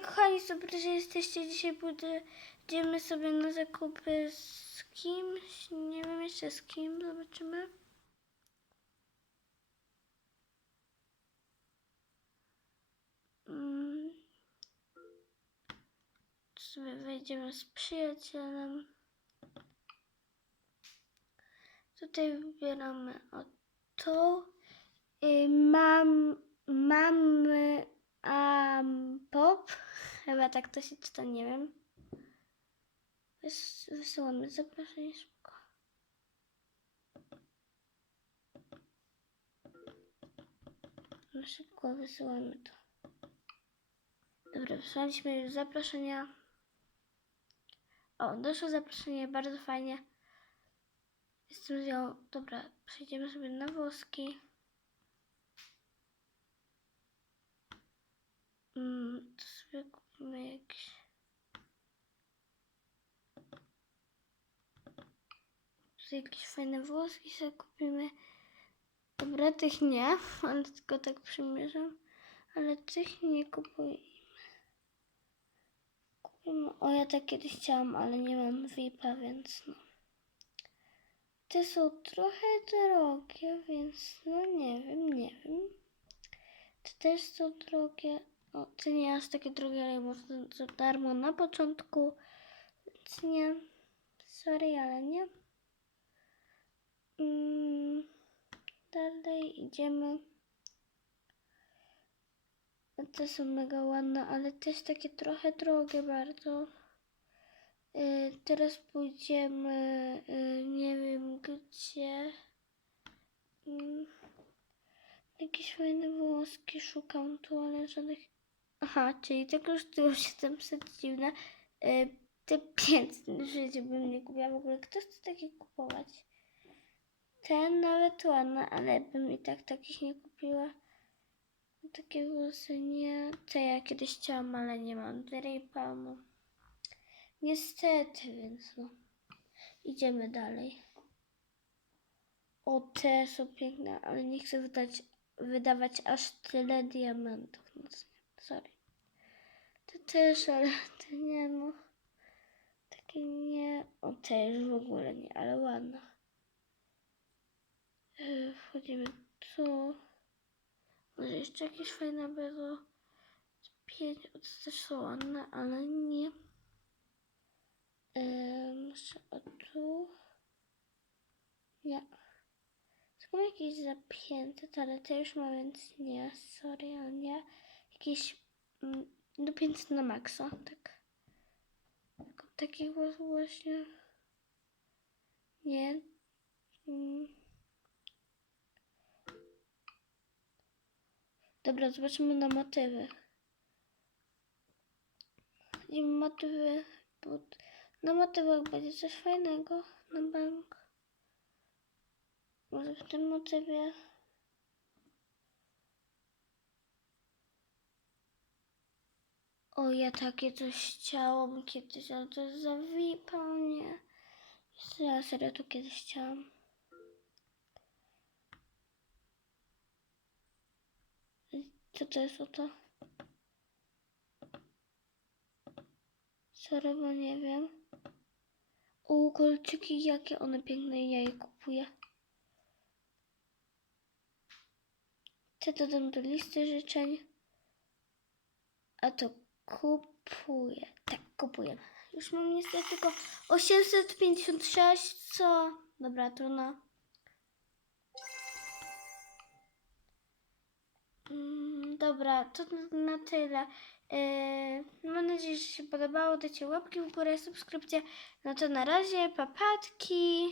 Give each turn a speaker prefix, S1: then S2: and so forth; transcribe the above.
S1: kochani, super, że jesteście. Dzisiaj pójdziemy sobie na zakupy z kimś. Nie wiem jeszcze z kim, zobaczymy. Mm. Sobie wejdziemy z przyjacielem. Tutaj wybieramy o to. Y, Mam, mamy um, pop. Chyba tak to się czyta, nie wiem. Wys, wysyłamy zaproszenie szybko. No szybko wysyłamy to. Dobra, wysłaliśmy już zaproszenia. O, doszło zaproszenie, bardzo fajnie. Jestem z nią. Dobra, przejdziemy sobie na włoski. Jakieś. Tu jakieś fajne włoski sobie kupimy. Dobra, tych nie, ale tylko tak przymierzam. Ale tych nie kupujemy. Kupimy. O, ja tak kiedyś chciałam, ale nie mam VIP-a, więc no. Te są trochę drogie, więc no nie wiem, nie wiem. Te też są drogie. O, te nie aż takie drogie, ale można za darmo na początku. Nie. Sorry, ale nie. Mm, dalej idziemy. Te są mega ładne, ale też takie trochę drogie bardzo. Y, teraz pójdziemy, y, nie wiem gdzie. Mm, jakieś fajne włoski szukam tu, ale żadnych. Aha, czyli to kosztują 700 dziwne. Y, te 500 w życiu bym nie kupiła w ogóle. Kto chce takie kupować? Ten nawet ładny, ale bym i tak takich nie kupiła. Takie włosy nie. Te ja kiedyś chciałam, ale nie mam. Drape'a, no. Niestety, więc no. Idziemy dalej. O, te są piękne, ale nie chcę wydać, wydawać aż tyle diamentów. No, sorry. Te też, ale te nie, no. Takie nie. O, te już w ogóle nie, ale ładne. Yy, Wchodzimy tu. Może jeszcze jakieś fajne będą. Pięć, to też są ładne, ale nie. Ehm, jeszcze o tu. Nie. Są jakieś zapięte, ale te już mam, więc nie. Sorry, ale nie. Jakieś mm, dopięte na maksa, tak. Tak, Takich włos- właśnie. Nie. Mm. Dobra, zobaczymy na motywy. I motywy. Na motywach będzie coś fajnego na bank. Może w tym motywie. O, ja takie coś chciałam kiedyś, ale to jest za VIP. Ja serio to kiedyś chciałam. Co to jest to? Sorry, bo nie wiem. O, kolczyki, jakie one piękne, ja je kupuję. Te dodam do listy życzeń. A to kupuję. Tak, kupuję. Już mam niestety tylko 856, co? Dobra, trudno. Mm, dobra, to na- tyle. Yy, mam nadzieję, że się podobało. Dajcie łapki w górę, subskrypcję. No to na razie, papatki.